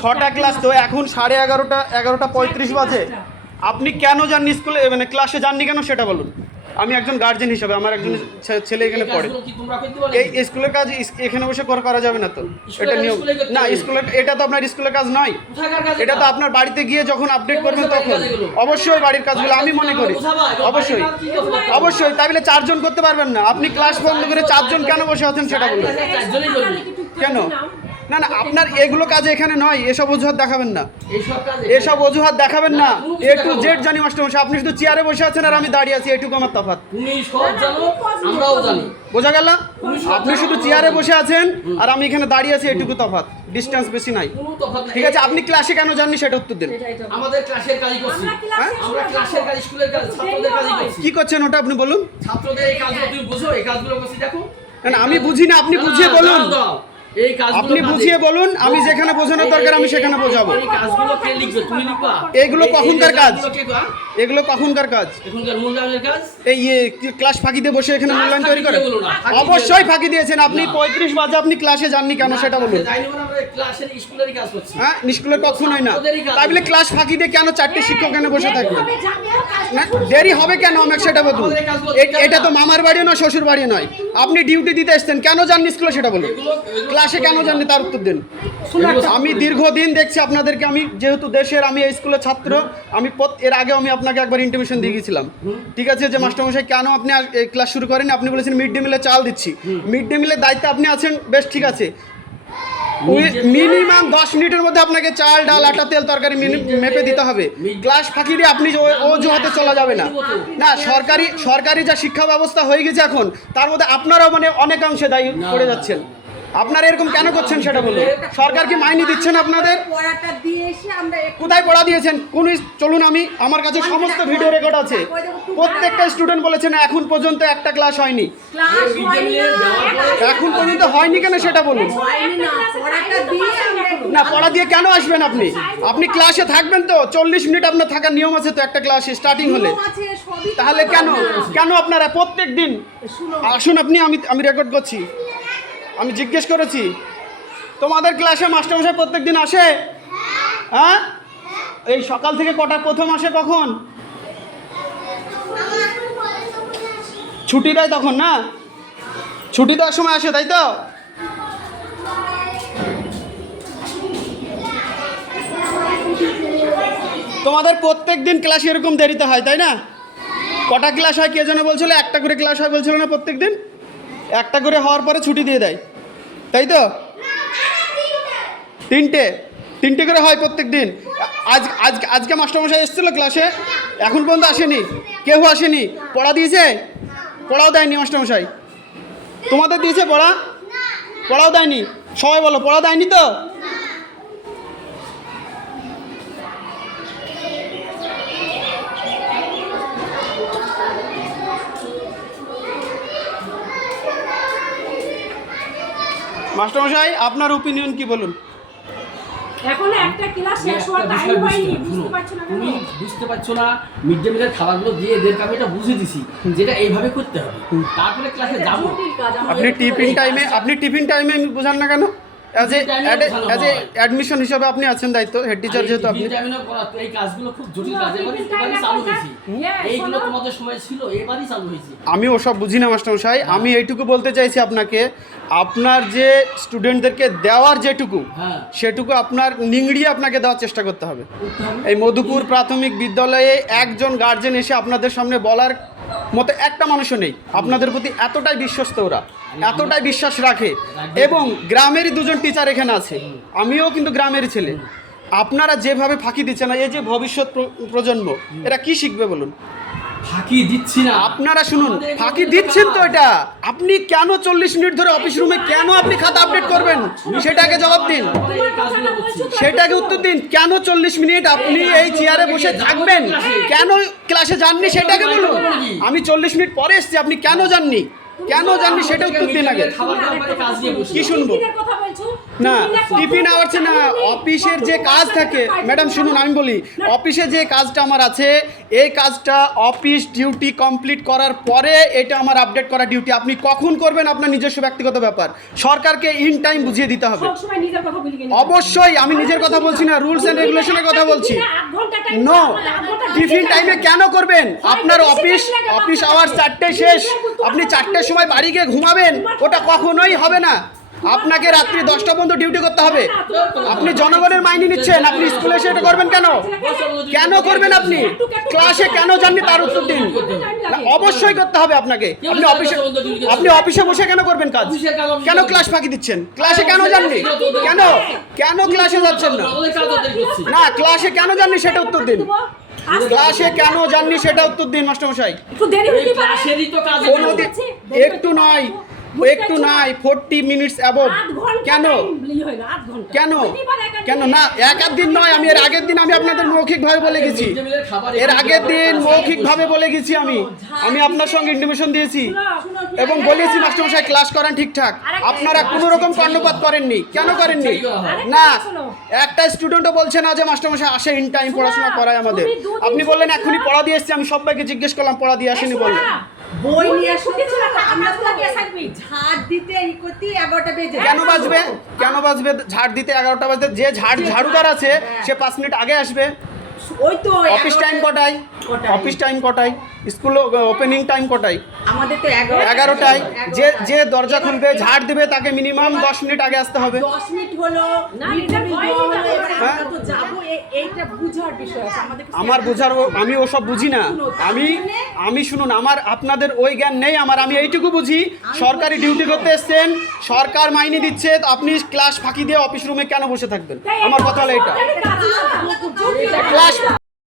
6টা ক্লাস তো এখন 11:30 11:35 বাজে। আপনি কেন যাননি স্কুলে, মানে ক্লাসে যাননি কেন সেটা বলুন। আমি একজন গার্জেন হিসাবে, আমার একজন ছেলে এখানে পড়ে, এই স্কুলের কাজ এখানে বসে করা যাবে না তো, এটা নিয়ম না। স্কুলের এটা তো আপনার স্কুলের কাজ নয়, এটা তো আপনার বাড়িতে গিয়ে যখন আপডেট করবেন তখন অবশ্যই বাড়ির কাজগুলো আমি মনে করি অবশ্যই তাহলে 4 জন করতে পারবেন না। আপনি ক্লাস বন্ধ করে 4 জন কেন বসে আছেন সেটা বলুন। কেন না না আপনার এগুলো কাজ এখানে নয়, এসব অজুহাত দেখাবেন না, এসব অজুহাত দেখাবেন না। এ টু জেড জানি মাস্টারমশাই, আপনি শুধু চেয়ারে বসে আছেন আর আমি দাঁড়িয়ে আছি, এটুকু আমার তফাৎ। বোঝা গেল? আপনি শুধু চেয়ারে বসে আছেন আর আমি এখানে দাঁড়িয়ে আছি, এটুকু তফাৎ, ডিস্টেন্স বেশি নাই। ঠিক আছে, আপনি ক্লাসে কেন যাননি সেটা উত্তর দিন। আমাদের ক্লাসের কাজই করছি, আমরা ক্লাসের কাজ, স্কুলের কাজ, ছাত্রদের কাজই করছি। কি করছেন ওটা আপনি বলুন। ছাত্রদের এই কাজগুলো তুমি বুঝো, এই কাজগুলো করছি দেখো। না আমি বুঝি না, আপনি বুঝিয়ে বলুন, আপনি বুঝিয়ে বলুন, আমি যেখানে বোঝানোর দরকার আমি সেখানে বোঝাবো। এই কাজগুলো কে লিখবে? তুমি লিখবা। এগুলো কখনকার কাজ? এগুলো কখনকার কাজ? এখনকার মূল্যায়নের কাজ। এই ক্লাস ফাঁকি দিয়ে বসে এখানে মূল্যায়ন তৈরি করে? অবশ্যই ফাঁকি দিয়েছেন আপনি। 35 বাজে আপনি ক্লাসে যাননি কেন সেটা বলুন। ক্লাসের স্কুলেরই কাজ করছি। হ্যাঁ, স্কুলের কখনোই না। তাহলে ক্লাস ফাঁকি দিয়ে কেন 4টে শিক্ষক এখানে বসে থাকবে? না দেরি হবে কেন আমাকে সেটা বলুন। এটা তো মামার বাড়িও না, শ্বশুর বাড়িও নয়। আপনি ডিউটি দিতে এসেছেন, কেন যাননি স্কুলে সেটা বলুন। ক্লাসে কেন জাননি তার উত্তর দিন। আমি দীর্ঘদিন দেখছি আপনাদেরকে, আমি যেহেতু দেশের, আমি এই স্কুলের ছাত্র, আমি এর আগে আমি আপনাকে একবার ইন্টিমেশন দিয়ে গেছিলাম, ঠিক আছে, যে মাস্টারমশাই কেন আপনি ক্লাস শুরু করেন। আপনি বলেছেন মিড ডে মিলে চাল দিচ্ছি, মিড ডে মিলের দায়িত্বে আপনি আছেন, বেশ ঠিক আছে। মিনিমাম 10 মিনিটের মধ্যে আপনাকে চাল, ডাল, আটা, তেল, তরকারি মেপে দিতে হবে। ক্লাস ফাঁকি দিয়ে আপনি অজুহাতে চলা যাবে না। না সরকারি যা শিক্ষা ব্যবস্থা হয়ে গেছে এখন, তার মধ্যে আপনারাও মানে অনেকাংশে দায়ী পড়ে যাচ্ছেন। আপনারা এরকম কেন করছেন সেটা বলুন। সরকার কি মাইনে দিচ্ছেন আপনাদের? কোথায় পড়া দিয়েছেন? কোন চলুন, আমার কাছে সমস্ত ভিডিও রেকর্ড আছে। প্রত্যেকটা স্টুডেন্ট বলেছে না এখন পর্যন্ত একটা ক্লাস হয়নি। এখন পর্যন্ত হয়নি কেন সেটা বলুন। না পড়া দিয়ে কেন আসবেন আপনি? আপনি ক্লাসে থাকবেন তো, 40 মিনিট আপনার থাকার নিয়ম আছে তো একটা ক্লাসে স্টার্টিং হলে। তাহলে কেন আপনারা প্রত্যেক দিন আসুন? আমি রেকর্ড করছি, আমি জিজ্ঞেস করেছি তোমাদের ক্লাসে মাস্টারমশাই প্রত্যেক দিন আসে? হ্যাঁ, এই সকাল থেকে কটা প্রথম আসে, কখন ছুটি দেয় তখন? না ছুটি দেওয়ার সময় আসে, তাই তো? তোমাদের প্রত্যেক দিন ক্লাসে এরকম দেরিতে হয়, তাই না? কটা ক্লাস হয় কে যেন বলছিল? একটা করে ক্লাস হয় বলছিল না প্রত্যেক দিন? একটা করে হওয়ার পরে ছুটি দিয়ে দেয়, তাই তো? তিনটে করে হয় প্রত্যেক দিন। আজকে মাস্টারমশাই এসেছিল ক্লাসে? এখন পর্যন্ত আসেনি, কেউ আসেনি। পড়া দিয়েছে? পড়াও দেয়নি মাস্টারমশাই। তোমাদের দিয়েছে পড়া? পড়াও দেয়নি। সবাই বলো পড়া দেয়নি তো? মাস্টারমশাই আপনার ওপিনিয়ন কি বলুন। এখনো একটা ক্লাস শেষ হওয়ার টাইম হয়নি, বুঝতে পারছো না? তুমি বুঝতে পারছো না? মিড ডে মিলের খাবারগুলো দিয়ে এদেরকে আমি এটা বুঝিয়ে দিছি যেটা এইভাবে করতে হবে, তারপরে ক্লাসে যাবো। আপনি টিফিন টাইমে বোঝান না কেন? অ্যাজ এ অ্যাডমিশন হিসাবে আপনি আছেন দায়িত্ব, হেড টিচার যেহেতু আপনি। এই কাজগুলো খুব জটিল কাজ, এবারই চালু হয়েছে। এইগুলো তোমাদের সময় ছিল, এবারই চালু হয়েছে। আমি ওসব বুঝি না মাস্টারমশাই, আমি এইটুকু বলতে চাইছি আপনাকে, আপনার যে স্টুডেন্টদেরকে দেওয়ার যেটুকু, সেটুকু আপনার নিংড়িয়ে আপনাকে দেওয়ার চেষ্টা করতে হবে। এই মধুপুর প্রাথমিক বিদ্যালয়ে একজন গার্জেন এসে আপনাদের সামনে বলার মতো একটা মানুষও নেই। আপনাদের প্রতি এতটাই বিশ্বস্ত ওরা, এতটাই বিশ্বাস রাখে। এবং গ্রামেরই 2জন টিচার এখানে আছে, আমিও কিন্তু গ্রামেরই ছেলে। আপনারা যেভাবে ফাঁকি দিচ্ছেন, এই যে ভবিষ্যৎ প্রজন্ম, এরা কি শিখবে বলুন? ফাঁকি দিচ্ছি না, আপনারা শুনুন, ফাঁকি দিচ্ছেন তো। এটা আপনি কেন 40 মিনিট ধরে অফিস রুমে কেন আপনি খাতা আপডেট করবেন সেটাকে জবাব দিন, সেটাকে উত্তর দিন। কেন 40 মিনিট আপনি এই চেয়ারে বসে থাকবেন? কেন ক্লাসে যাননি সেটাকে বলুন। আমি 40 মিনিট পরে এসেছি, আপনি কেন যাননি কেন জাননি সেটা উত্তর দিন আগে। খাবার খাওয়ার পরে কাজ নিয়ে বসে কি শুনবো? টিফিনের কথা বলছো? না টিফিনের টিফিন কথা আওয়ারছে না, বলছো? অফিসের যে কাজ থাকে ম্যাডাম শুনুন আমি বলি, অফিসে যে কাজটা আমার আছে এই কাজটা অফিস ডিউটি কমপ্লিট করার পরে এটা আমার আপডেট করা ডিউটি। আপনি কখন করবেন আপনার নিজস্ব ব্যক্তিগত ব্যাপার, সরকারকে ইন টাইম বুঝিয়ে দিতে হবে। সব সময় নিজের কথা বলি কেন? অবশ্যই আমি নিজের কথা বলছি না, রুলস এন্ড রেগুলেশনের কথা বলছি। নো টিফিন টাইমে কেন করবেন? আপনার অফিস আওয়ার 4টে শেষ, আপনি 4টের সময় বাড়ি গিয়ে ঘুমাবেন, ওটা কখনোই হবে না। আপনাকে রাত্রি 10টা পর্যন্ত ডিউটি করতে হবে। আপনি জনগণের মাইনে নিচ্ছেন, আপনি স্কুলে এসে এটা করবেন কেন? কেন করবেন আপনি? ক্লাসে কেন যাননি তার উত্তর দিন। না, অবশ্যই করতে হবে আপনাকে। আপনি অফিসে বসে কেন করবেন কাজ? কেন ক্লাস ফাঁকি দিচ্ছেন? ক্লাসে কেন যাননি? কেন কেন ক্লাসে যাচ্ছেন না? না ক্লাসে কেন যাননি সেটা উত্তর দিন। ক্লাসে কেন যাননি সেটা উত্তর দিন মাস্টারমশাই। একটু দেরি হতে পারে। ক্লাসেরই তো কাজ কোনো দিন একটু নয়, একটু নয় 40 মিনিটস অ্যাবভ। কেন কেন কেন না এক আধ দিন নয়, আমি এর আগের দিন আমি আপনাদের মৌখিকভাবে বলে গেছি, এর আগের দিন মৌখিকভাবে বলে গেছি, আমি আপনার সঙ্গে ইন্টিমেশন দিয়েছি এবং বলেছি মাস্টারমশাই ক্লাস করান ঠিকঠাক। আপনারা কোনো রকম কর্ণপাত করেননি। কেন করেননি? না একটা স্টুডেন্টও বলছে না যে মাস্টারমশাই আসে ইন টাইম পড়াশোনা করায় আমাদের। আপনি বললেন এখনই পড়া দিয়ে এসেছি, আমি সবাইকে জিজ্ঞেস করলাম পড়া দিয়ে আসেনি বললেন। বই নিয়ে ছুটি ছিল না, আমরা তো আমরা থাকবি। ঝাড় দিতে এই করতে 11টা বেজে কেন বাজবে? কেন বাজবে? ঝাড় দিতে 11টা বাজতে, যে ঝাড়ুদার আছে সে 5 মিনিট আগে আসবে। ওই তো অফিস টাইম কটায়? অফিস টাইম কটায়? স্কুল ওপেনিং টাইম কটায়? আমাদের তো 11টায়। যে দরজা খুলবে ঝাড় দিবে তাকে মিনিমাম 10 মিনিট আগে আসতে হবে। 10 মিনিট হলো না, মিড এটা ডে মিল হয়নি দেওয়া হলো, তো। এবারে আমরা তো যাবো এইটা বুঝার বিষয় আছে আমাদের। আমার বোঝার আমি ওসব বুঝি না। আমি শুনুন, আমার আপনাদের ওই জ্ঞান নেই আমার। আমি এইটুকু বুঝি সরকারি ডিউটি করতে এসছেন, সরকার মাইনে দিচ্ছে, তো আপনি ক্লাস ফাঁকি দিয়ে অফিস রুমে কেন বসে থাকবেন? আমার কথা হলো এটা। এটা ক্লাস